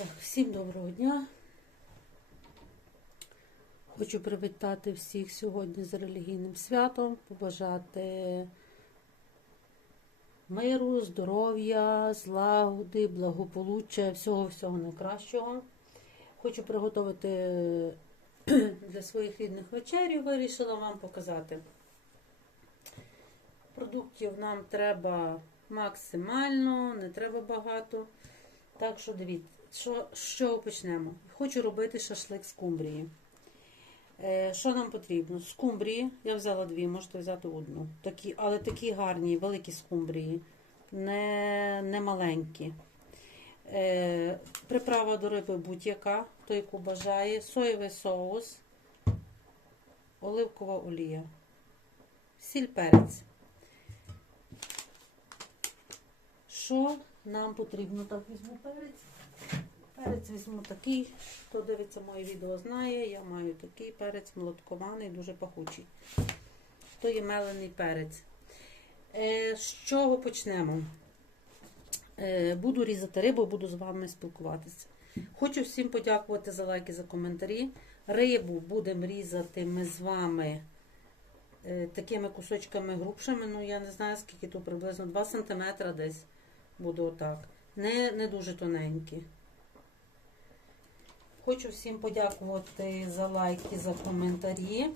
Так, всім доброго дня. Хочу привітати всіх сьогодні з релігійним святом, побажати миру, здоров'я, злагоди, благополуччя, всього-всього найкращого. Хочу приготувати для своїх рідних вечерів, вирішила вам показати. Продуктів нам треба максимально, не треба багато. Так що дивіться, що, чого почнемо? Хочу робити шашлик з кумбрії. Е, що нам потрібно? Скумбрії, я взяла дві, можете взяти одну. Такі, але такі гарні, великі скумбрії, не, не маленькі. Е, приправа до риби будь-яка, хто яку бажає, соєвий соус, оливкова олія, сіль перець. Що нам потрібно? Так візьму перець. Перець візьму такий. Хто дивиться моє відео, знає. Я маю такий перець молоткований, дуже пахучий. То є мелений перець. Е, з чого почнемо? Е, буду різати рибу, буду з вами спілкуватися. Хочу всім подякувати за лайки, за коментарі. Рибу будемо різати ми з вами е, такими кусочками грубшими. Ну, я не знаю, скільки тут приблизно 2 см десь буде отак. Не, не дуже тоненькі. Хочу всім подякувати за лайки, за коментарі,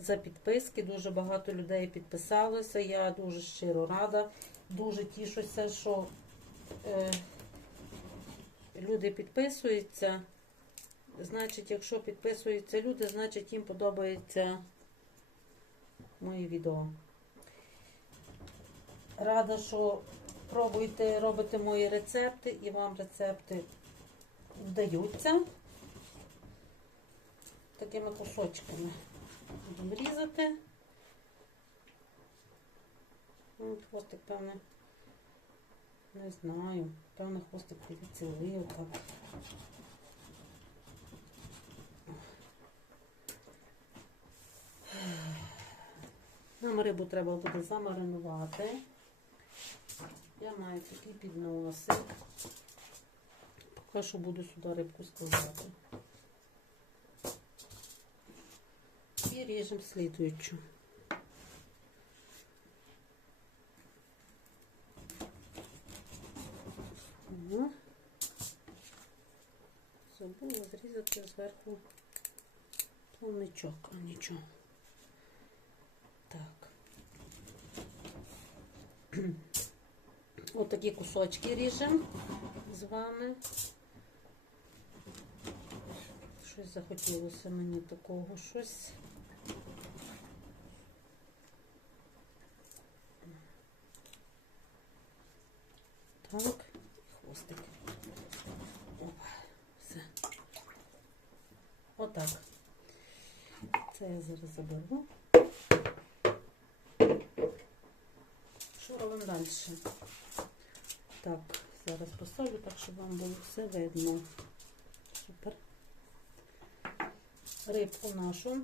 за підписки. Дуже багато людей підписалося. Я дуже щиро рада. Дуже тішуся, що е, люди підписуються. Значить, якщо підписуються люди, значить їм подобається мої відео. Рада, що пробуйте робити мої рецепти і вам рецепти вдаються такими кусочками. Будемо різати. Ну, Хвостик, певне, не знаю. Певне, хвостик цілий отак. Нам рибу треба буде замаринувати. Я маю такий підносик. Що буду сюди рибку складати. І ріжемо слідуючу. Забула зрізати зверху плавничок, а нічого. Так. Ось такі кусочки ріжемо з вами. Щось захотілося мені такого щось. Так, хвостик. Опа, все. Отак. Це я зараз заберу. Що робимо далі? Так, зараз поставлю так, щоб вам було все видно. Супер. Рибку нашу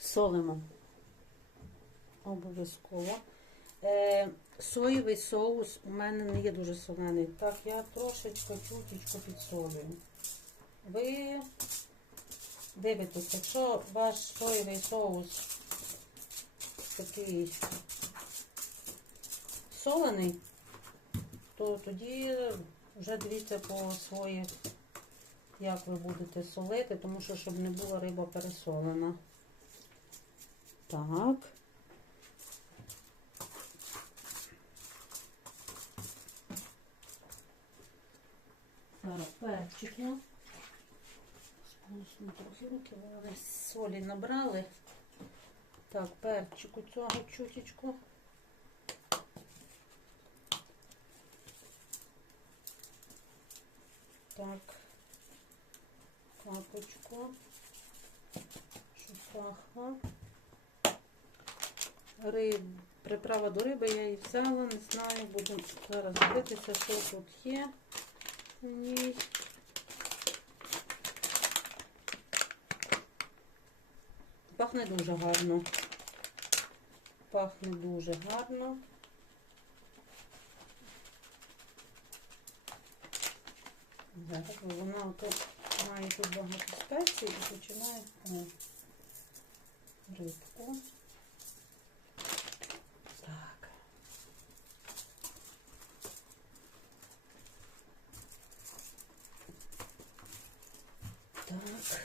солимо. Обов'язково. Е, соєвий соус у мене не є дуже солений. Так, я трошечки чуточку підсолюю. Ви дивитесь, якщо ваш соєвий соус такий солений, то тоді вже дивіться по своїх, як ви будете солити, тому що щоб не була риба пересолена. Так. Зараз перчик я. Вони солі набрали. Так, перчику цього чуточку. Так, капочку, щоб пахло. Риб, приправа до риби я її взяла, не знаю, буду зараз дивитися, що тут є в ній. Пахне дуже гарно. Пахне дуже гарно. Зараз, вона тут має тут багато спецій і починає о, рибку. Так. Так.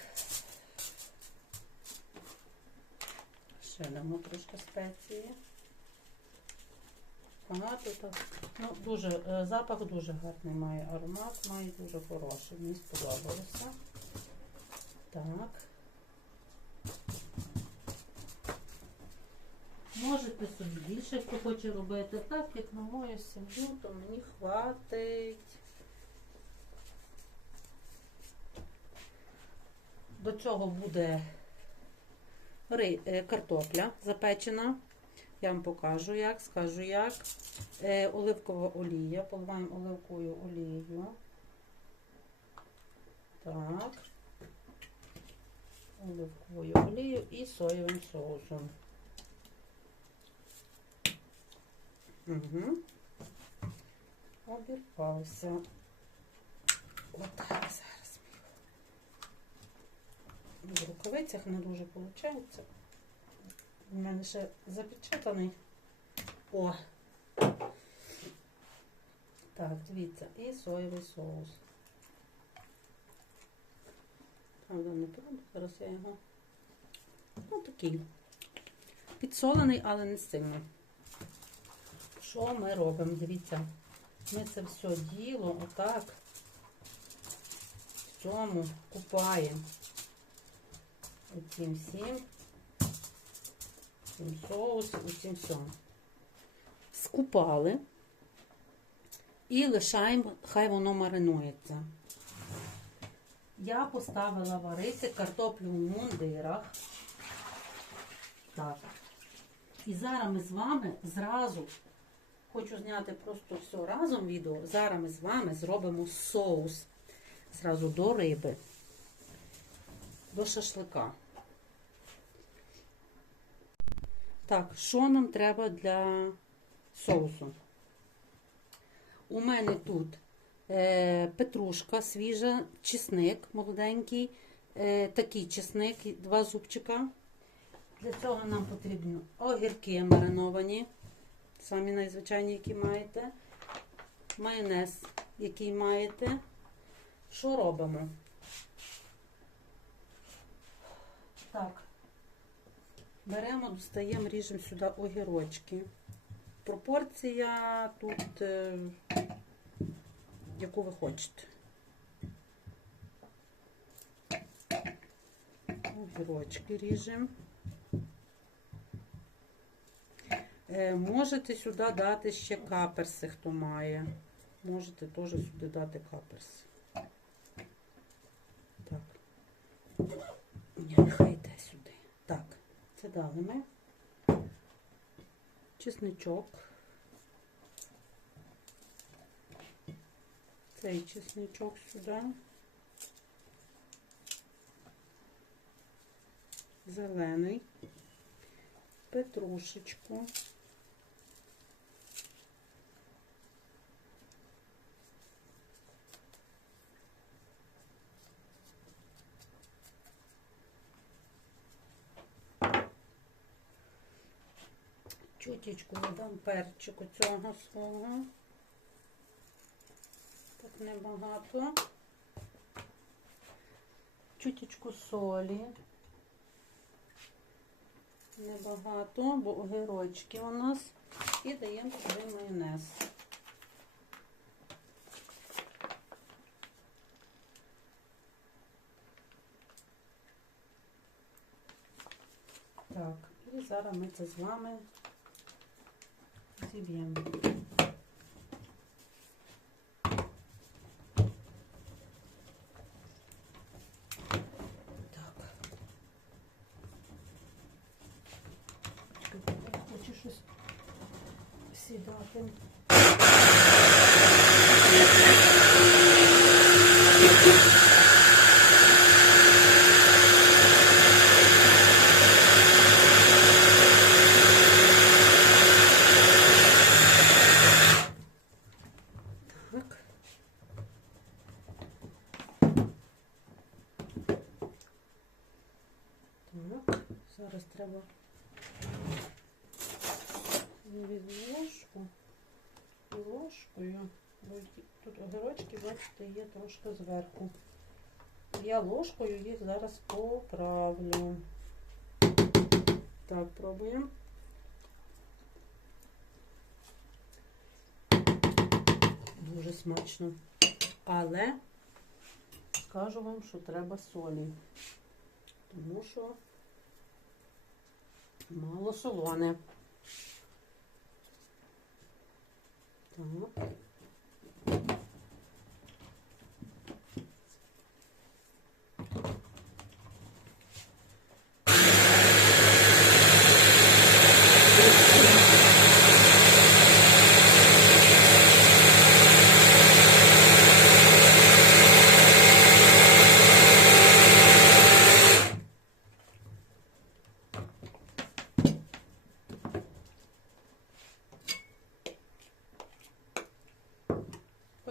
Ще дамо трошки спеції. Багато так. Ну, дуже, е, запах дуже гарний має, аромат має дуже хороший. Мені сподобалося. Так. Можете собі більше, хто хоче робити. Так, як на мою сім'ю, то мені хватить. До цього буде е, картопля запечена. Я вам покажу як, скажу як. Е, оливкова олія. Поливаємо оливковою олією. Так. Оливковою олією і соєвим соусом. Угу. Обірвався. Отак зараз. В рукавицях не дуже виходить. У мене ще запечатаний. О! Так, дивіться, і соєвий соус. Правда, не правда, зараз я його. Ну, такий. Підсолений, але не сильно. Що ми робимо? Дивіться, ми це все діло отак в цьому купаємо. Оцім всім. Цим соус, усім всьому. Скупали і лишаємо, хай воно маринується. Я поставила варити картоплю в мундирах. Так. І зараз ми з вами зразу, хочу зняти просто все разом відео, зараз ми з вами зробимо соус зразу до риби, до шашлика. Так, що нам треба для соусу? У мене тут е, петрушка свіжа, чесник молоденький, е, такий чесник, два зубчика. Для цього нам потрібні огірки мариновані, самі найзвичайні, які маєте. Майонез, який маєте. Що робимо? Так. Беремо, достаємо, ріжемо сюди огірочки. Пропорція тут, е, яку ви хочете. Огірочки ріжемо. Е, можете сюди дати ще каперси, хто має. Можете теж сюди дати каперси. Так. Нехай. Це дали ми. Чесничок. Цей чесничок сюди. Зелений. Петрушечку. Чутічку додам перчику цього свого. Так небагато. Чутічку солі. Небагато, бо огірочки у нас. І даємо сюди майонез. Так, і зараз ми це з вами зіб'ємо. Так. Я хочу щось сідати. Так. Зараз треба візьму ложку і ложкою, бо тут огірочки, бачите, є трошки зверху. Я ложкою їх зараз поправлю. Так, пробуємо. Дуже смачно. Але скажу вам, що треба солі. Тому що мало солоне. Так.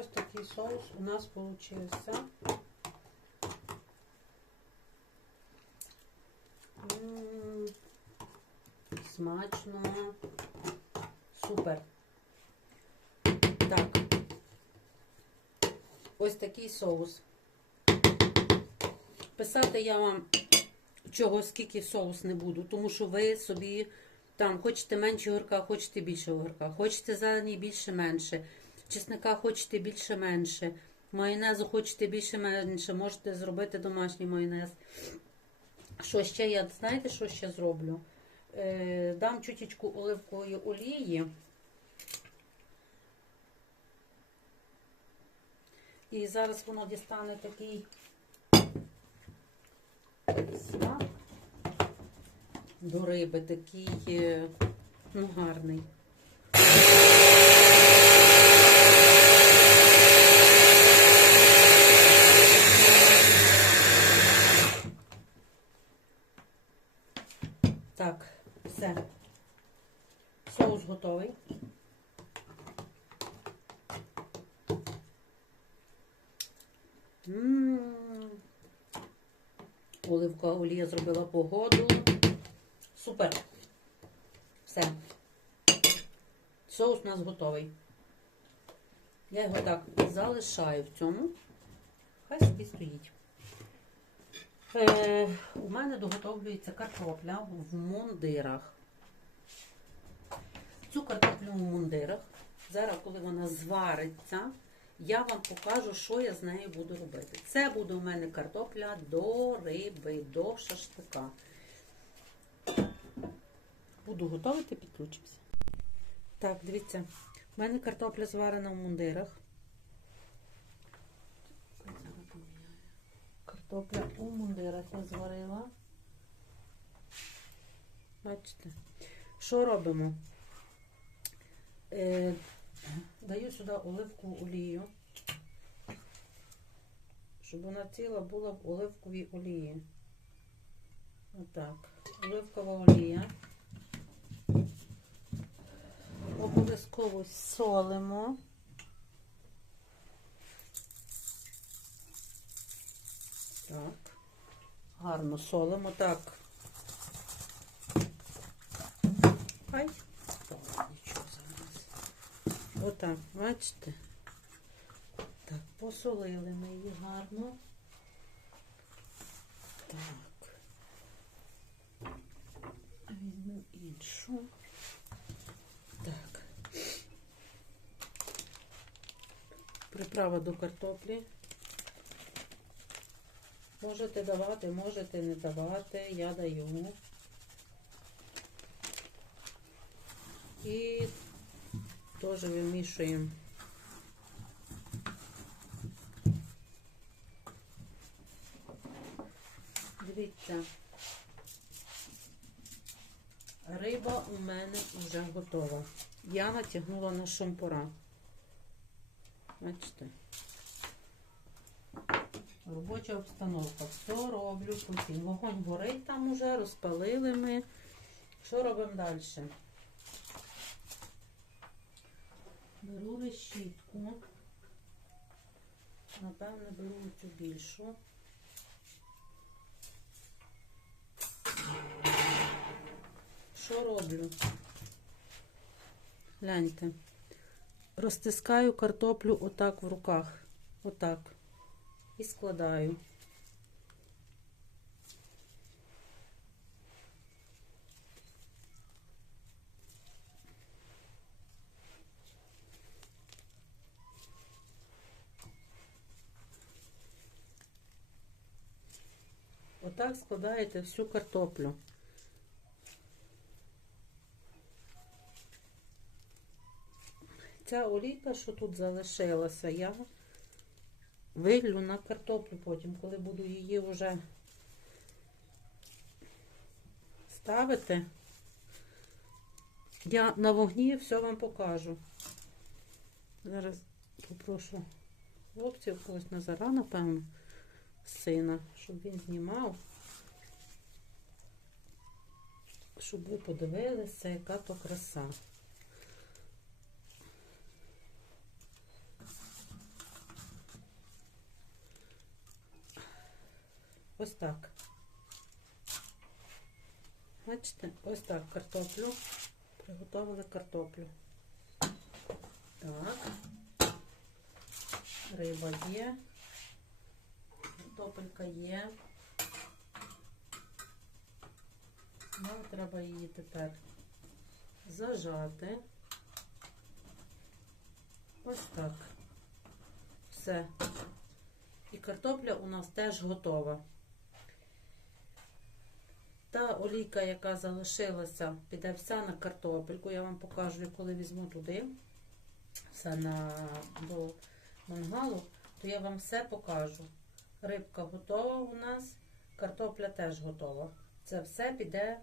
Ось такий соус у нас получився. М, Смачно. Супер. Так. Ось такий соус. Писати я вам чого скільки соус не буду, тому що ви собі там хочете менше огірка, хочете більше огірка, хочете зелені більше менше. Чесника хочете більше менше. Майонезу хочете більше менше, можете зробити домашній майонез. Що ще я, знаєте, що ще зроблю? Е, дам чутічку оливкової олії. І зараз воно дістане такий смак до риби, такий е, ну, гарний. Так, все. Соус готовий. М. Олія зробила погоду. Супер. Все. Соус у нас готовий. Я його так залишаю в цьому. Хай собі стоїть. Е, у мене доготовлюється картопля в мундирах. Цю картоплю в мундирах. Зараз, коли вона звариться, я вам покажу, що я з нею буду робити. Це буде у мене картопля до риби, до шашлика. Буду готувати, підключимося. Так, дивіться, в мене картопля зварена в мундирах. Картопля у мундирах я зварила. Бачите? Що робимо? Даю сюди оливкову олію, щоб вона ціла була в оливковій олії. Отак. Оливкова олія. Обов'язково солимо. Так. Гарно солимо. Так. Хай. Так, нічого зараз. Отак, бачите? Так, посолили ми її гарно. Так. Візьмемо іншу. Так. Приправа до картоплі. Можете давати, можете не давати. Я даю. І теж вимішуємо. Дивіться. Риба у мене вже готова. Я натягнула на шампура. Бачите? Робоча обстановка. Все роблю. Вогонь горить там уже, розпалили ми. Що робимо далі? Беру решітку. Напевно, беру цю більшу. Що роблю? Гляньте. Розтискаю картоплю отак в руках. Отак. І складаю. Отак складаєте всю картоплю. Ця олійка, що тут залишилася, я вилю на картоплю потім, коли буду її вже ставити. Я на вогні все вам покажу. Зараз попрошу хлопців, когось Назара, напевно, сина, щоб він знімав. Щоб ви подивилися, яка то краса. Ось так. Бачите, ось так картоплю. Приготували картоплю. Так. Риба є. Картопелька є. Нам треба її тепер зажати. Ось так. Все. І картопля у нас теж готова. Та олійка, яка залишилася, піде вся на картопельку. Я вам покажу, коли візьму туди, все на до мангалу, то я вам все покажу. Рибка готова у нас, картопля теж готова. Це все піде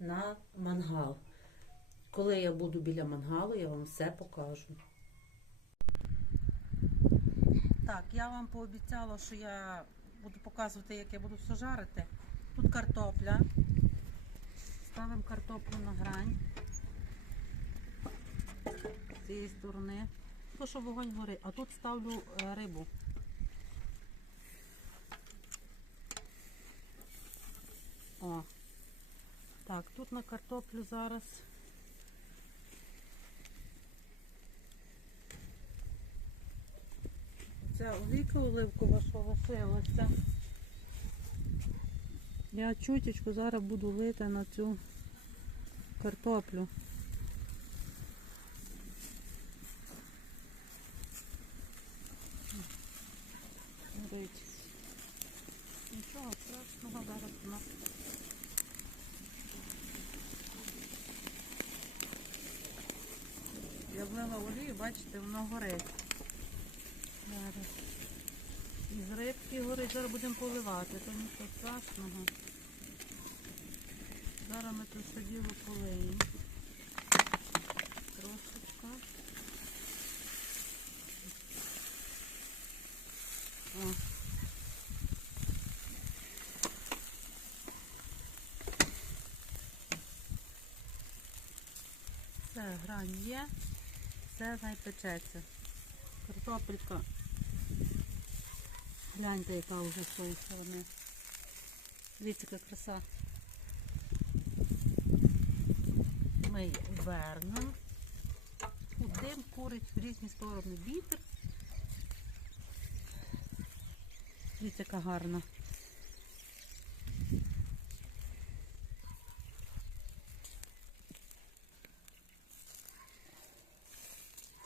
на мангал. Коли я буду біля мангалу, я вам все покажу. Так, я вам пообіцяла, що я буду показувати, як я буду все жарити. Тут картопля. Ставимо картоплю на грань. З цієї сторони. То, що вогонь горить. А тут ставлю е, рибу. О. Так, тут на картоплю зараз. Ця олійка оливкова, що лишилася. Я чуточку зараз буду лити на цю картоплю. Нічого страшного зараз у нас. Я влила олію, бачите, воно горить. Зараз. Із рибки горить, зараз будемо поливати, то нічого страшного. Зараз ми це все діло полиємо. Трошечка. О. Все, грань є, все найпечеться. Картопелька. Гляньте, яка вже з тої сторони. Дивіться, яка краса. Ми її вернемо. Дим курить в різні сторони вітер. Дивіться, яка гарна.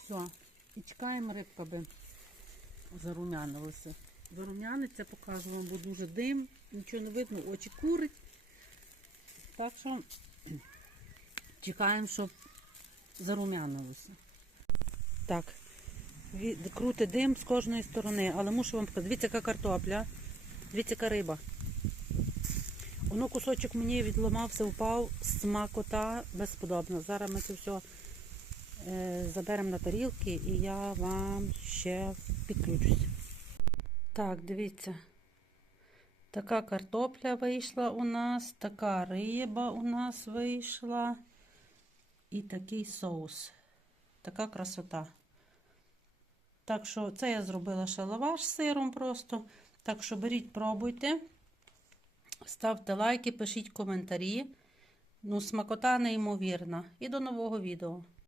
Все. І чекаємо рибка би зарумянилася. Зарумяниться, покажу вам, бо дуже дим, нічого не видно, очі курить. Так що чекаємо, щоб зарумянилося. Так, крути дим з кожної сторони, але мушу вам показати, дивіться, яка картопля, дивіться, яка риба. Воно кусочок мені відламався, впав, смакота безподобна. Зараз ми це все заберемо на тарілки і я вам ще підключусь. Так, дивіться. Така картопля вийшла у нас, така риба у нас вийшла. І такий соус. Така красота. Так що це я зробила ще лаваш з сиром просто. Так що беріть, пробуйте. Ставте лайки, пишіть коментарі. Ну, смакота неймовірна. І до нового відео.